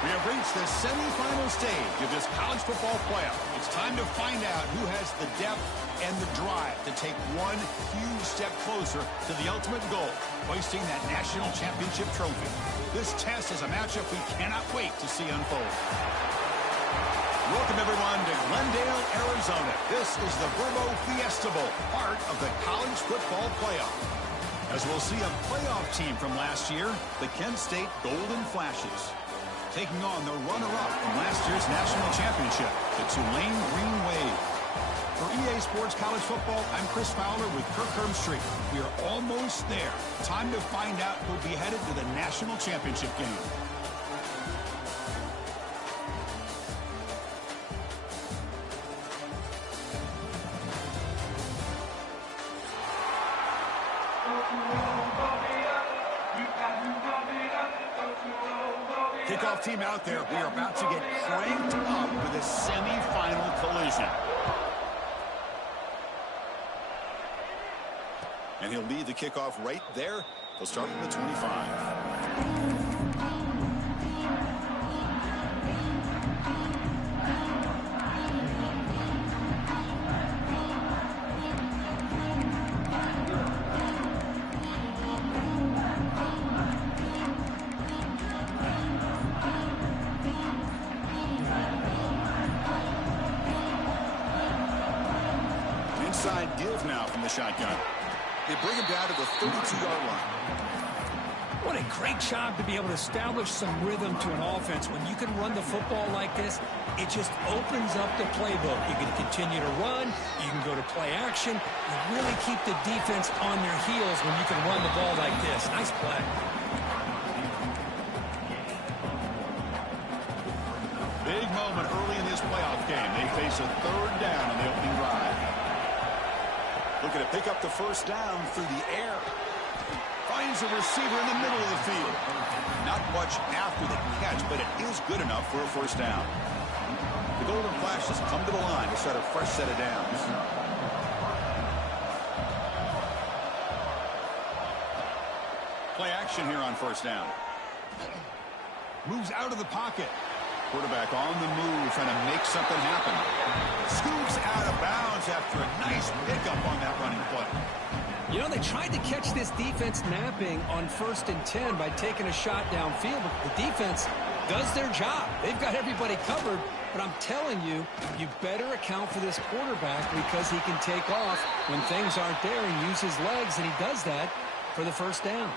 We have reached the semifinal stage of this college football playoff. It's time to find out who has the depth and the drive to take one huge step closer to the ultimate goal, hoisting that national championship trophy. This test is a matchup we cannot wait to see unfold. Welcome, everyone, to Glendale, Arizona. This is the Verbo Fiesta Bowl, part of the college football playoff. As we'll see a playoff team from last year, the Kent State Golden Flashes, taking on the runner-up from last year's national championship, the Tulane Green Wave. For EA Sports College Football, I'm Chris Fowler with Kirk Herbstreit. We are almost there. Time to find out who'll be headed to the national championship game. Kickoff team out there. We are about to get cranked up with a semifinal collision. And he'll lead the kickoff right there. He'll start from the 25. Inside give now from the shotgun. They bring him down to the 32-yard line. What a great job to be able to establish some rhythm to an offense. When you can run the football like this, it just opens up the playbook. You can continue to run. You can go to play action. You really keep the defense on their heels when you can run the ball like this. Nice play. Big moment early in this playoff game. They face a third down on the opening drive. Looking to pick up the first down through the air. Finds a receiver in the middle of the field. Not much after the catch, but it is good enough for a first down. The Golden Flashes come to the line to set a fresh set of downs. Play action here on first down. Moves out of the pocket. Quarterback on the move, trying to make something happen. Scoops out of bounds after a nice pickup on that running play. You know, they tried to catch this defense napping on 1st and 10 by taking a shot downfield, but the defense does their job. They've got everybody covered, but I'm telling you, you better account for this quarterback because he can take off when things aren't there and use his legs, and he does that for the first down.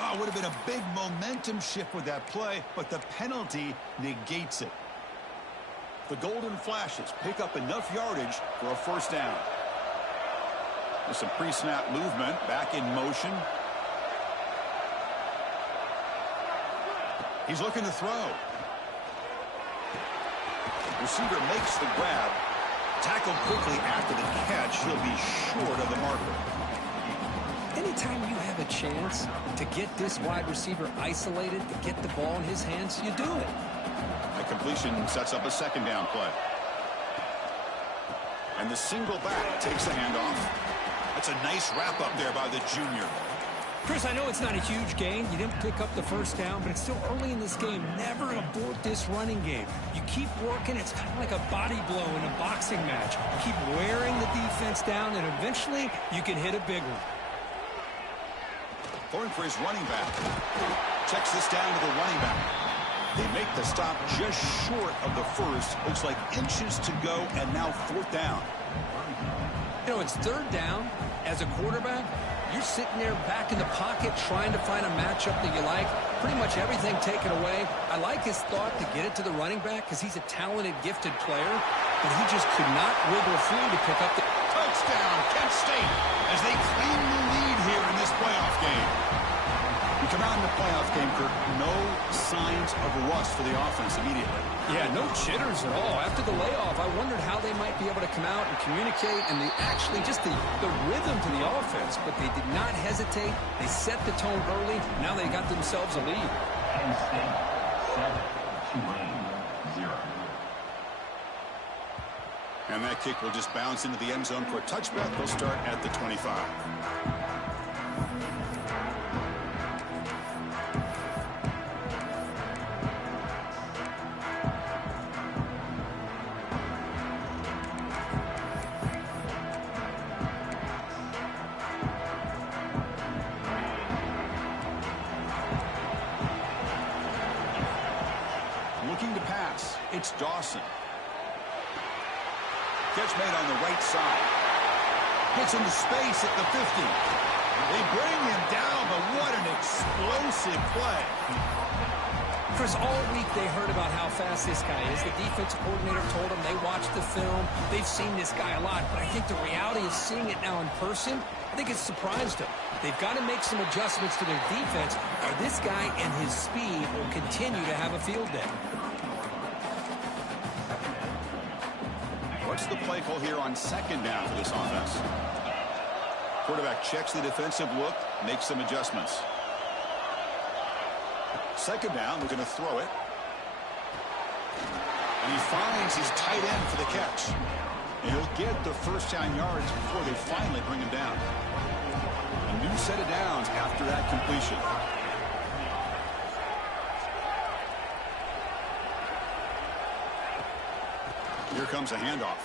Oh, would have been a big momentum shift with that play, but the penalty negates it. The Golden Flashes pick up enough yardage for a first down. There's some pre-snap movement, back in motion. He's looking to throw. Receiver makes the grab. Tackled quickly after the catch. He'll be short of the marker. Anytime you have a chance to get this wide receiver isolated, to get the ball in his hands, you do it. A completion sets up a second down play. And the single back takes the handoff. That's a nice wrap up there by the junior. Chris, I know it's not a huge gain. You didn't pick up the first down, but it's still early in this game. Never abort this running game. You keep working. It's kind of like a body blow in a boxing match. Keep wearing the defense down, and eventually you can hit a big one. Going for his running back. Checks this down to the running back. They make the stop just short of the first. Looks like inches to go, and now 4th down. You know, it's 3rd down. As a quarterback, you're sitting there back in the pocket trying to find a matchup that you like. Pretty much everything taken away. I like his thought to get it to the running back because he's a talented, gifted player, but he just could not wiggle free to pick up the touchdown, Kent State, as they claim the lead here in this playoff game. We come out in the playoff game, Kirk, no signs of rust for the offense immediately. Yeah, no jitters at all. After the layoff, I wondered how they might be able to come out and communicate and just the rhythm to the offense, but they did not hesitate. They set the tone early. Now they got themselves a lead. Kent State 7, Tulane 0. And that kick will just bounce into the end zone for a touchback. They'll start at the 25. Looking to pass. It's Dawson. Catch made on the right side. Gets into space at the 50. They bring him down, but what an explosive play. Chris, all week they heard about how fast this guy is. The defensive coordinator told them they watched the film. They've seen this guy a lot, but I think the reality of seeing it now in person, I think it's surprised them. They've got to make some adjustments to their defense, or this guy and his speed will continue to have a field day. What's the play call here on second down for this offense? Quarterback checks the defensive look, makes some adjustments. Second down, they're going to throw it. And he finds his tight end for the catch. And he'll get the first down yards before they finally bring him down. A new set of downs after that completion. Here comes a handoff.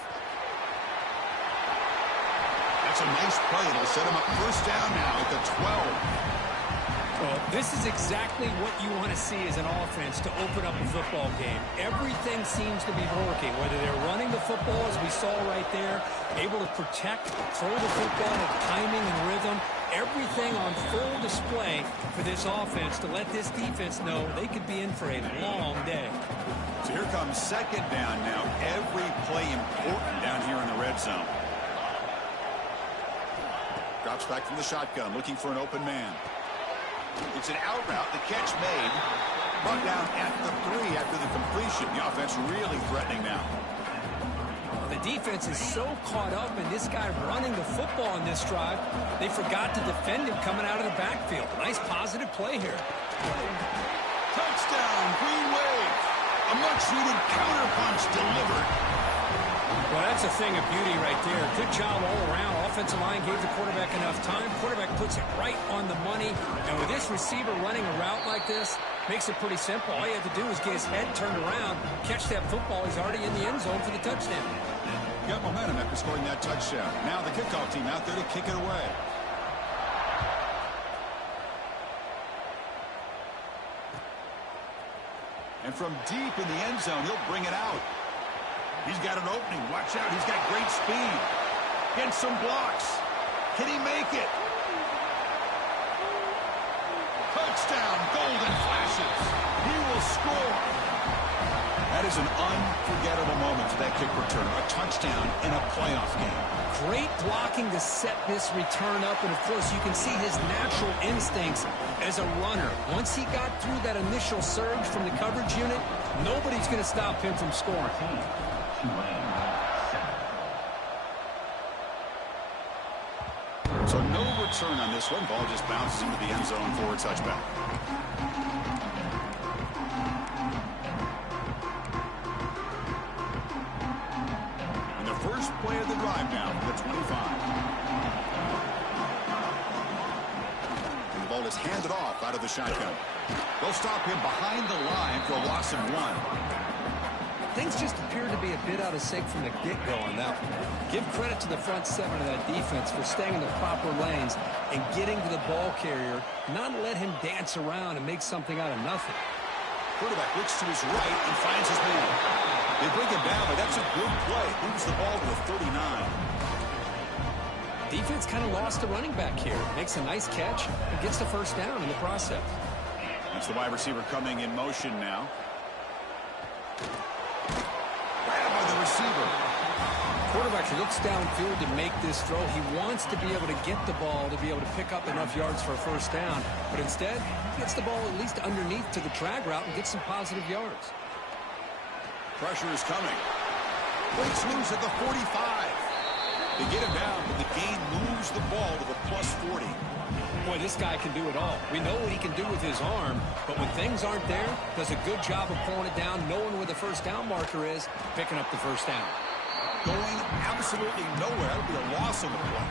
That's a nice play. It'll set him up first down now at the 12. Well, this is exactly what you want to see as an offense to open up a football game. Everything seems to be working, whether they're running the football, as we saw right there, able to protect, throw the football with timing and rhythm, everything on full display for this offense to let this defense know they could be in for a long day. So here comes second down now. Every play important down here in the red zone. Drops back from the shotgun, looking for an open man. It's an out route. The catch made. Brought down at the 3 after the completion. The offense really threatening now. The defense is so caught up in this guy running the football in this drive, they forgot to defend him coming out of the backfield. Nice positive play here. Touchdown, Green Wave. A much-needed counterpunch delivered. Well, that's a thing of beauty right there. Good job all around. Offensive line gave the quarterback enough time. Quarterback puts it right on the money. And with this receiver running a route like this, makes it pretty simple. All he had to do was get his head turned around, catch that football. He's already in the end zone for the touchdown. Got momentum after scoring that touchdown. Now the kickoff team out there to kick it away. And from deep in the end zone, he'll bring it out. He's got an opening. Watch out. He's got great speed. Gets some blocks. Can he make it? Touchdown. Golden flashes. He will score. That is an unforgettable moment for that kick return. A touchdown in a playoff game. Great blocking to set this return up. And, of course, you can see his natural instincts as a runner. Once he got through that initial surge from the coverage unit, nobody's going to stop him from scoring. So no return on this one. Ball just bounces into the end zone for a touchback. And the first play of the drive now from the 25. And the ball is handed off out of the shotgun. They'll stop him behind the line for a loss of 1. Things just appear to be a bit out of sync from the get-go on that one. Give credit to the front seven of that defense for staying in the proper lanes and getting to the ball carrier, not let him dance around and make something out of nothing. Quarterback looks to his right and finds his man. They bring him down, but that's a good play. Moves the ball to the 39. Defense kind of lost the running back here. Makes a nice catch and gets the first down in the process. That's the wide receiver coming in motion now. Grabbed by the receiver. Quarterback looks downfield to make this throw. He wants to be able to get the ball to be able to pick up enough yards for a first down. But instead, he gets the ball at least underneath to the drag route and gets some positive yards. Pressure is coming. Breaks loose at the 45. They get him down, but the gain moves the ball to the plus 40. Boy, this guy can do it all. We know what he can do with his arm, but when things aren't there, does a good job of pulling it down, knowing where the first down marker is, picking up the first down. Going absolutely nowhere. That would be a loss on the play.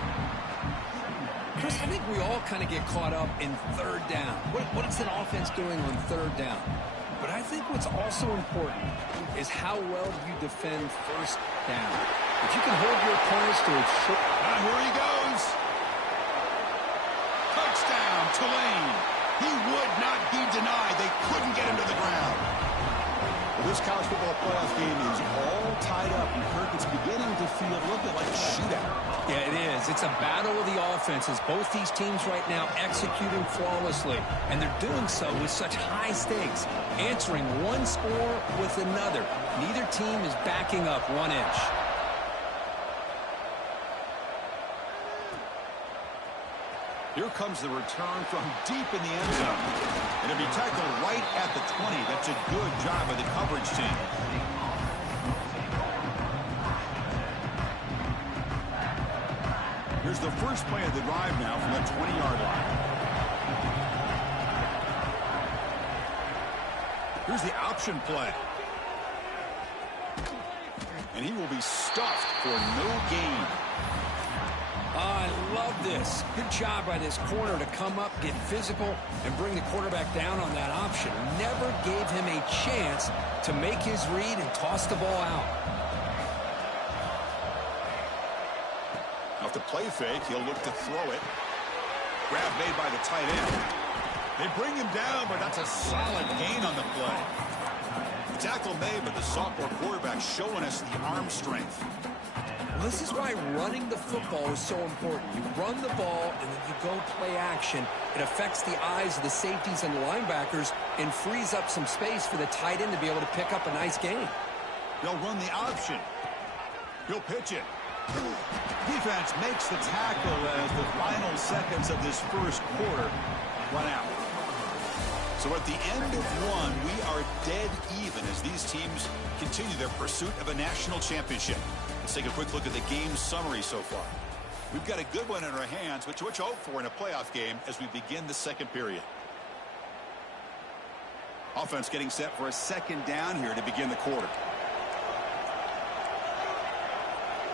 Chris, I think we all kind of get caught up in third down. What is an offense doing on third down? But I think what's also important is how well you defend first down. If you can hold your opponents to a short... Here he goes. Touchdown, Tulane. He would not be denied. They couldn't get him to the ground. Well, this college football playoff game is all tied up, and Kirk, it's beginning to feel a little bit like a shootout. Yeah, it is. It's a battle of the offenses. Both these teams right now executing flawlessly, and they're doing so with such high stakes, answering one score with another. Neither team is backing up 1 inch. Here comes the return from deep in the end zone. And it'll be tackled right at the 20. That's a good job by the coverage team. Here's the first play of the drive now from the 20-yard line. Here's the option play. And he will be stuffed for no gain. I love this. Good job by this corner to come up, get physical, and bring the quarterback down on that option. Never gave him a chance to make his read and toss the ball out. Off the play fake, he'll look to throw it. Grab made by the tight end. They bring him down, but that's a solid gain on the play. The tackle made, but the sophomore quarterback showing us the arm strength. This is why running the football is so important. You run the ball, and then you go play action. It affects the eyes of the safeties and the linebackers and frees up some space for the tight end to be able to pick up a nice gain. They'll run the option. He'll pitch it. Defense makes the tackle as the final seconds of this first quarter run out. So at the end of one, we are dead even as these teams continue their pursuit of a national championship. Let's take a quick look at the game summary so far. We've got a good one in our hands, which hope for in a playoff game as we begin the second period. Offense getting set for a second down here to begin the quarter.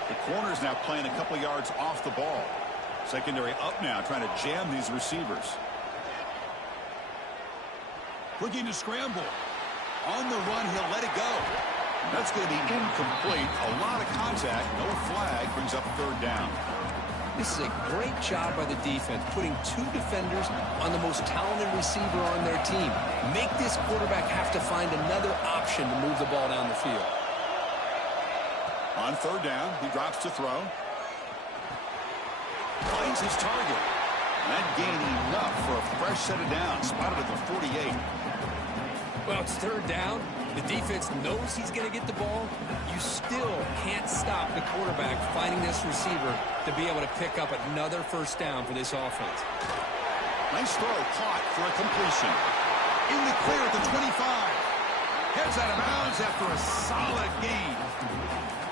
The corner's now playing a couple yards off the ball. Secondary up now, trying to jam these receivers. Looking to scramble. On the run, he'll let it go. That's going to be incomplete. A lot of contact. No flag. Brings up third down. This is a great job by the defense, putting two defenders on the most talented receiver on their team. Make this quarterback have to find another option to move the ball down the field. On third down, he drops to throw. Finds his target. That gain enough for a fresh set of downs. Spotted at the 48. Well, it's third down. The defense knows he's going to get the ball. You still can't stop the quarterback finding this receiver to be able to pick up another first down for this offense. Nice throw, caught for a completion. In the clear at the 25. Heads out of bounds after a solid gain.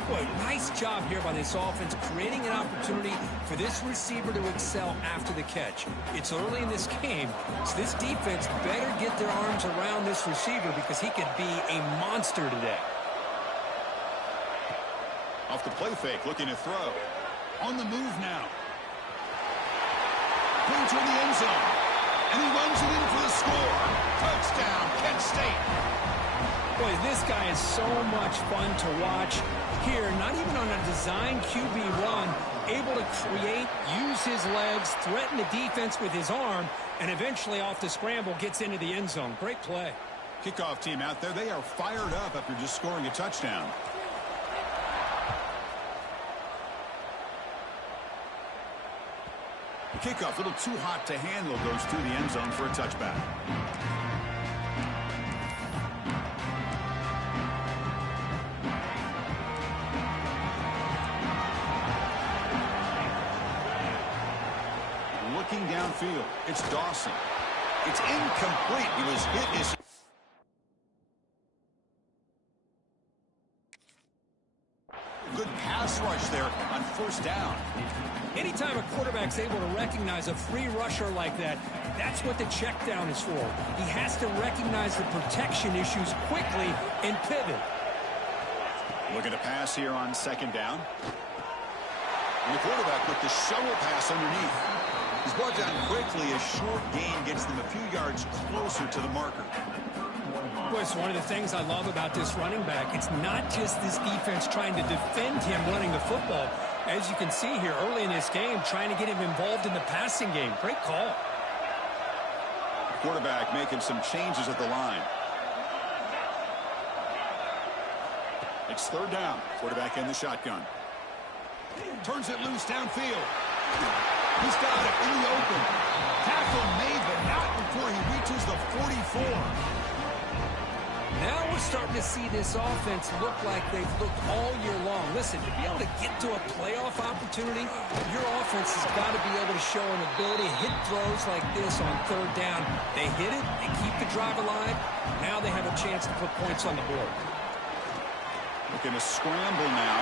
Boy, nice job here by this offense, creating an opportunity for this receiver to excel after the catch. It's early in this game, so this defense better get their arms around this receiver because he could be a monster today. Off the play fake, looking to throw. On the move now. Going toward the end zone. And he runs it in for the score. Touchdown, Kent State. Boy, this guy is so much fun to watch. Here, not even on a design QB run, able to create, use his legs, threaten the defense with his arm, and eventually off the scramble gets into the end zone. Great play. Kickoff team out there, they are fired up after just scoring a touchdown. The kickoff, a little too hot to handle, goes through the end zone for a touchback. Looking downfield, it's Dawson. It's incomplete. He was hit his... Good pass rush there on first down. Anytime a quarterback's able to recognize a free rusher like that, that's what the check down is for. He has to recognize the protection issues quickly and pivot. Looking to pass here on second down. And the quarterback with the shovel pass underneath. He's brought down quickly. A short gain gets them a few yards closer to the marker. Well, it's one of the things I love about this running back. It's not just this defense trying to defend him running the football. As you can see here early in this game, trying to get him involved in the passing game. Great call. Quarterback making some changes at the line. It's third down. Quarterback in the shotgun. Turns it loose downfield. He's got it in the open. Tackle made, but not before he reaches the 44. Now we're starting to see this offense look like they've looked all year long. Listen, to be able to get to a playoff opportunity, your offense has got to be able to show an ability to hit throws like this on third down. They hit it, they keep the drive alive. Now they have a chance to put points on the board. Looking to scramble now.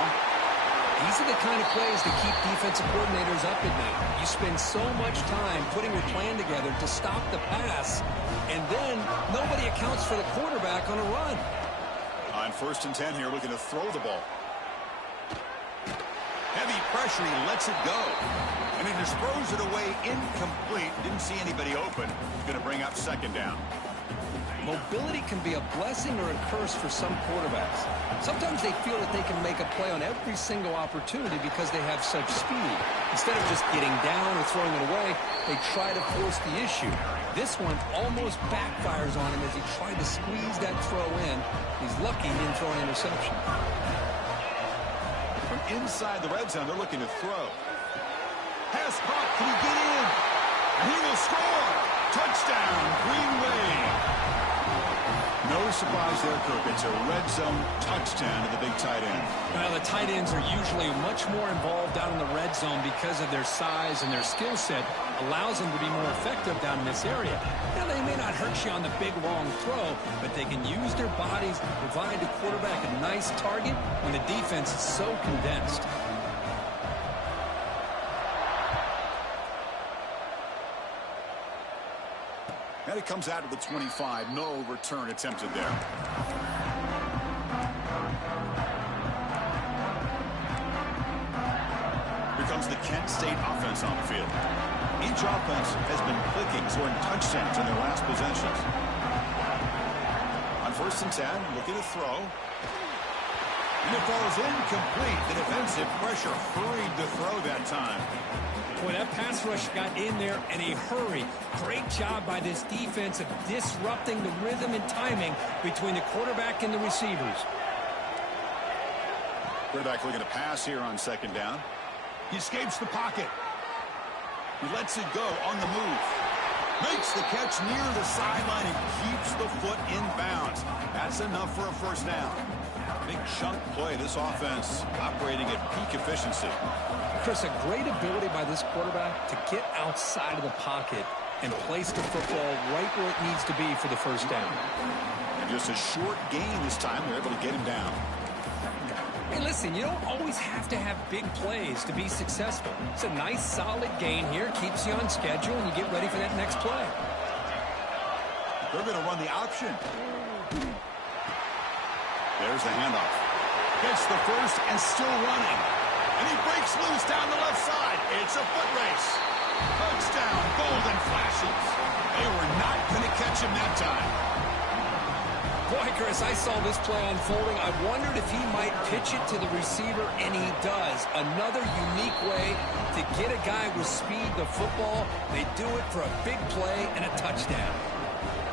These are the kind of plays that keep defensive coordinators up at night. You spend so much time putting your plan together to stop the pass, and then nobody accounts for the quarterback on a run. On 1st and 10 here, looking to throw the ball. Heavy pressure, he lets it go. And he just throws it away incomplete. Didn't see anybody open. He's going to bring up 2nd down. Mobility can be a blessing or a curse for some quarterbacks. Sometimes they feel that they can make a play on every single opportunity because they have such speed. Instead of just getting down or throwing it away, they try to force the issue. This one almost backfires on him as he tried to squeeze that throw in. He's lucky he didn't throw an interception. From inside the red zone, they're looking to throw. Pass caught. Can he get in? And he will score. Touchdown, Green Wave. No surprise there, Kirk. It's a red zone touchdown to the big tight end. Well, the tight ends are usually much more involved down in the red zone because of their size and their skill set allows them to be more effective down in this area. Now, they may not hurt you on the big, long throw, but they can use their bodies to provide the quarterback a nice target when the defense is so condensed. And it comes out of the 25. No return attempted there. Here comes the Kent State offense on the field. Each offense has been clicking, scoring touchdowns in their last possessions. On 1st and 10, looking to throw. And it falls incomplete. The defensive pressure hurried to throw that time. Boy, that pass rush got in there in a hurry. Great job by this defense of disrupting the rhythm and timing between the quarterback and the receivers. Quarterback looking to pass here on 2nd down. He escapes the pocket. He lets it go on the move. Makes the catch near the sideline and keeps the foot in bounds. That's enough for a 1st down. Big chunk play. This offense operating at peak efficiency. Chris, a great ability by this quarterback to get outside of the pocket and place the football right where it needs to be for the 1st down. And just a short gain this time. They're able to get him down. Hey, listen, you don't always have to have big plays to be successful. It's a nice, solid gain here. Keeps you on schedule, and you get ready for that next play. They're going to run the option. There's the handoff. Gets the 1st and still running. And he breaks loose down the left side. It's a foot race. Touchdown, Golden Flashes. They were not going to catch him that time. Boy, Chris, I saw this play unfolding. I wondered if he might pitch it to the receiver, and he does. Another unique way to get a guy with speed the football. They do it for a big play and a touchdown.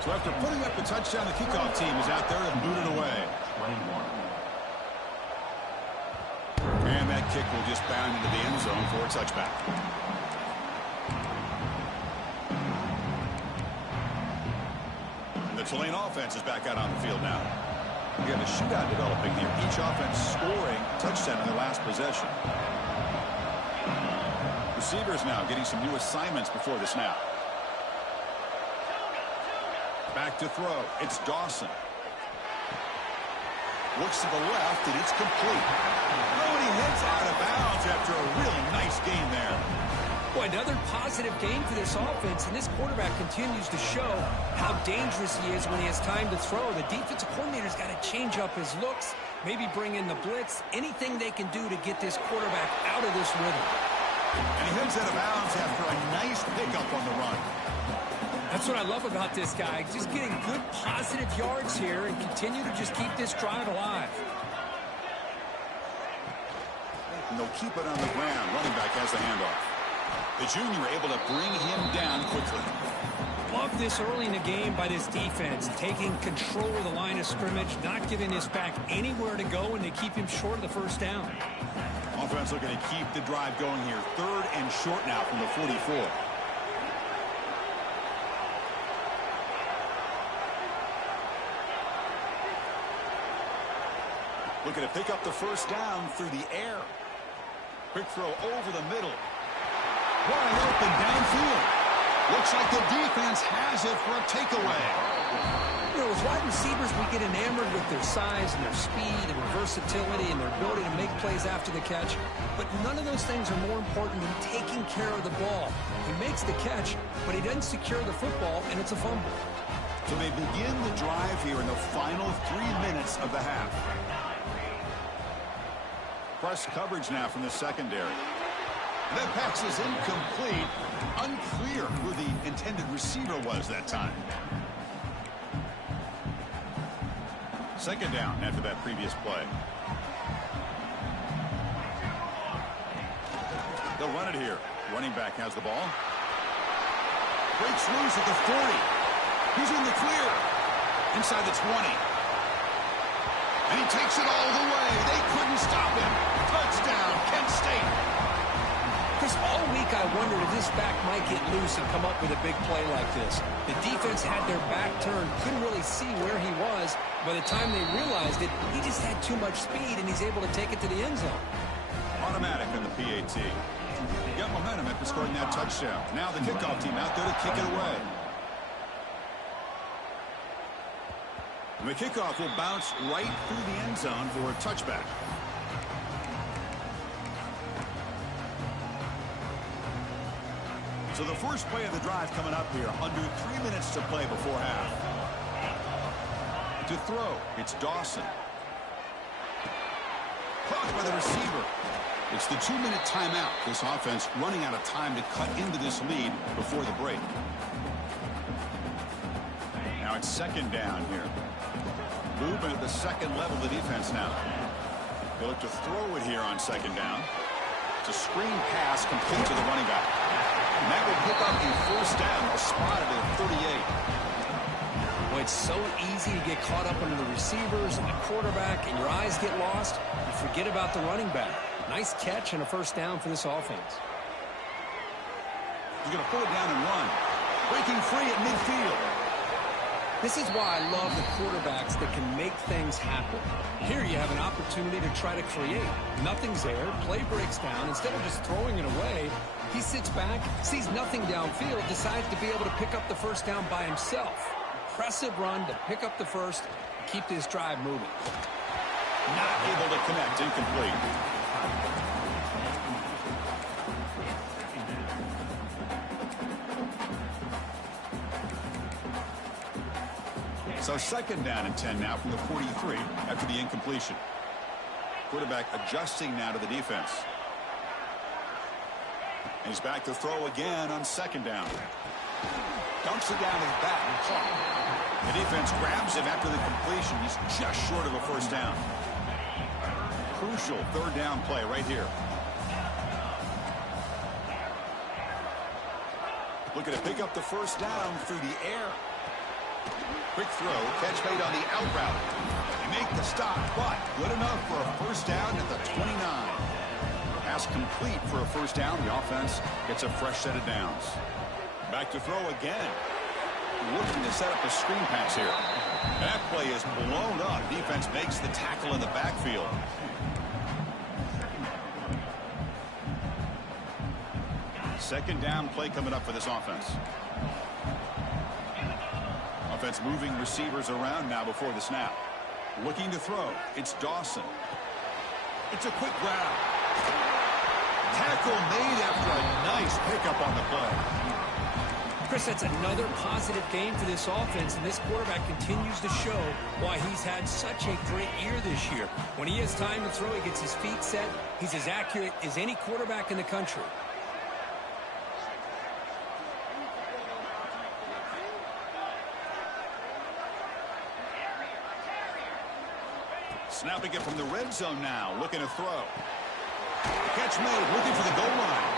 So after putting up the touchdown, the kickoff team is out there and booted away. 21. And that kick will just bound into the end zone for a touchback. The Tulane offense is back out on the field now. We have a shootout developing here. Each offense scoring a touchdown in their last possession. Receivers now getting some new assignments before the snap. Back to throw. It's Dawson. Looks to the left, and it's complete. Oh, and he heads out of bounds after a really nice gain there. Boy, another positive game for this offense, and this quarterback continues to show how dangerous he is when he has time to throw. The defensive coordinator's got to change up his looks, maybe bring in the blitz, anything they can do to get this quarterback out of this rhythm. And he heads out of bounds after a nice pickup on the run. That's what I love about this guy, just getting good positive yards here and continue to just keep this drive alive. And they'll keep it on the ground. Running back has the handoff. The junior able to bring him down quickly. love this early in the game by this defense, taking control of the line of scrimmage, not giving this back anywhere to go, and they keep him short of the first down. Offense looking to keep the drive going here. 3rd and short now from the 44. Looking to pick up the first down through the air. Quick throw over the middle. Wide open downfield. Looks like the defense has it for a takeaway. You know, as wide receivers, we get enamored with their size and their speed and their versatility and their ability to make plays after the catch. But none of those things are more important than taking care of the ball. He makes the catch, but he doesn't secure the football, and it's a fumble. So they begin the drive here in the final 3 minutes of the half. Press coverage now from the secondary. That pass is incomplete. Unclear who the intended receiver was that time. Second down after that previous play. They'll run it here. Running back has the ball. Breaks loose at the 40. He's in the clear. Inside the 20. And he takes it all the way. They couldn't stop him. Touchdown, Kent State. Chris, all week I wondered if this back might get loose and come up with a big play like this. The defense had their back turned, couldn't really see where he was. By the time they realized it, he just had too much speed, and he's able to take it to the end zone. Automatic on the PAT. Got momentum after scoring that touchdown. Now the kickoff team out there to kick it away. And the kickoff will bounce right through the end zone for a touchback. So the first play of the drive coming up here. Under 3 minutes to play before half. To throw, it's Dawson. Caught by the receiver. It's the 2-minute timeout. This offense running out of time to cut into this lead before the break. Now it's second down here. Movement at the second level of the defense now. They look to throw it here on second down. It's a screen pass complete to the running back. And that would pick up the first down. Spotted at 38. Well, it's so easy to get caught up under the receivers and the quarterback, and your eyes get lost. You forget about the running back. Nice catch and a first down for this offense. He's going to pull it down and run. Breaking free at midfield. This is why I love the quarterbacks that can make things happen. Here you have an opportunity to try to create. Nothing's there. Play breaks down. Instead of just throwing it away, he sits back, sees nothing downfield, decides to be able to pick up the first down by himself. Impressive run to pick up the first, keep this drive moving. Not able to connect. Incomplete. So second down and 10 now from the 43 after the incompletion. Quarterback adjusting now to the defense. And he's back to throw again on second down. Dumps it down to his back and caught. The defense grabs him after the completion. He's just short of a first down. Crucial third down play right here. Looking to pick up the first down through the air. Quick throw, catch made on the out route. They make the stop, but good enough for a first down at the 29. Pass complete for a first down. The offense gets a fresh set of downs. Back to throw again. Looking to set up a screen pass here. That play is blown up. Defense makes the tackle in the backfield. Second down play coming up for this offense. Offense moving receivers around now before the snap. Looking to throw. It's Dawson. It's a quick grab. Tackle made after a nice pickup on the play. Chris, that's another positive game for this offense, and this quarterback continues to show why he's had such a great year this year. When he has time to throw, he gets his feet set. He's as accurate as any quarterback in the country. Snapping it from the red zone now, looking to throw. Catch made, looking for the goal line.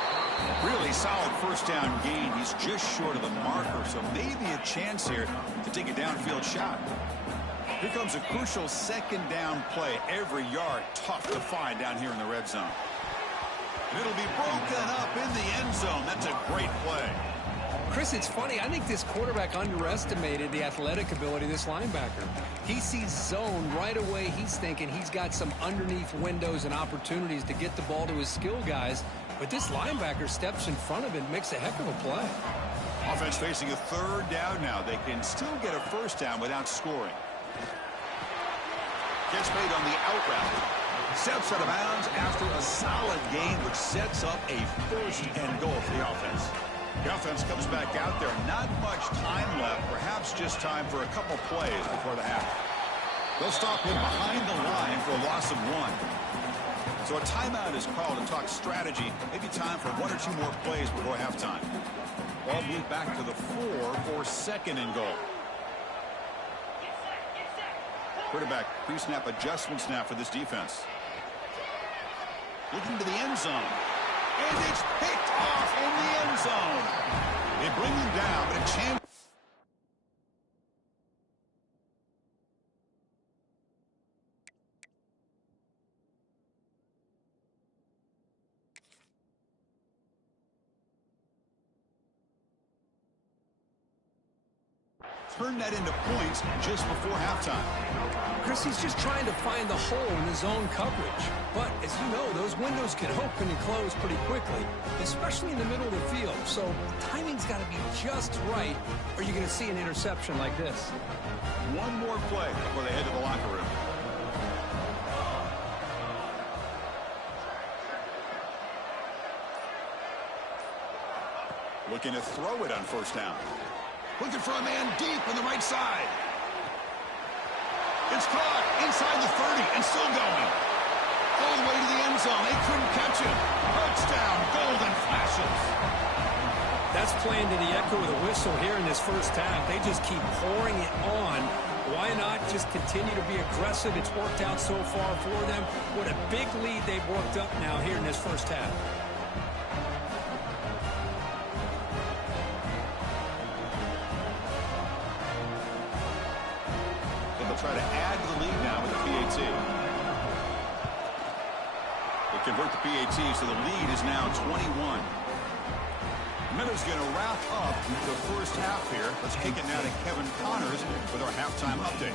Really solid first down gain. He's just short of the marker, so maybe a chance here to take a downfield shot. Here comes a crucial second down play. Every yard tough to find down here in the red zone. And it'll be broken up in the end zone. That's a great play. Chris, it's funny. I think this quarterback underestimated the athletic ability of this linebacker. He sees zone right away. He's thinking he's got some underneath windows and opportunities to get the ball to his skill guys. But this linebacker steps in front of him and makes a heck of a play. Offense facing a third down now. They can still get a first down without scoring. Gets made on the out route. Steps out of bounds after a solid gain, which sets up a first and goal for the offense. The offense comes back out there. Not much time left. Perhaps just time for a couple plays before the half. They'll stop him behind the line for a loss of 1. So a timeout is called to talk strategy. Maybe time for 1 or 2 more plays before halftime. Ball moved back to the 4 for second and goal. Quarterback pre-snap adjustment snap for this defense. Looking to the end zone. And it's picked off in the end zone. They bring him down, but a chance. Turn that into points just before halftime. Chris, he's just trying to find the hole in his own coverage. But, as you know, those windows can open and close pretty quickly, especially in the middle of the field. So timing's got to be just right, or you're going to see an interception like this. One more play before they head to the locker room. Looking to throw it on first down. Looking for a man deep on the right side. It's caught inside the 30 and still going. All the way to the end zone. They couldn't catch him. Touchdown, Golden Flashes. That's playing to the echo of the whistle here in this first half. They just keep pouring it on. Why not just continue to be aggressive? It's worked out so far for them. What a big lead they've worked up now here in this first half. Try to add to the lead now with the PAT. They convert the PAT, so the lead is now 21. Miller's going to wrap up the first half here. Let's kick it now to Kevin Connors with our halftime update.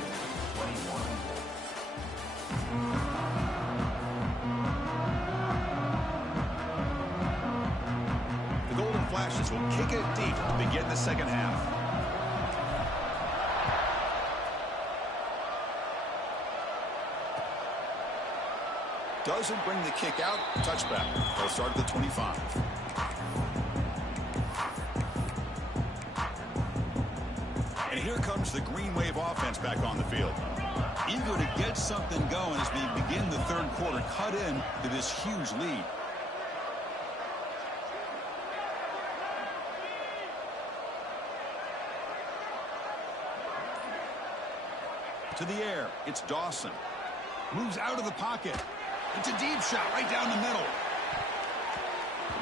The Golden Flashes will kick it deep to begin the second half. Doesn't bring the kick out. Touchback. They'll start at the 25. And here comes the Green Wave offense back on the field. Eager to get something going as we begin the third quarter. Cut in to this huge lead. To the air. It's Dawson. Moves out of the pocket. It's a deep shot right down the middle.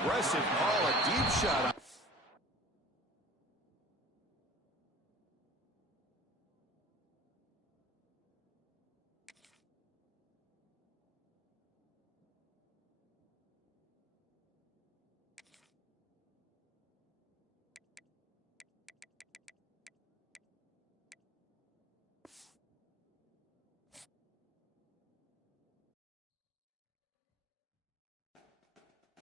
Aggressive call, a deep shot.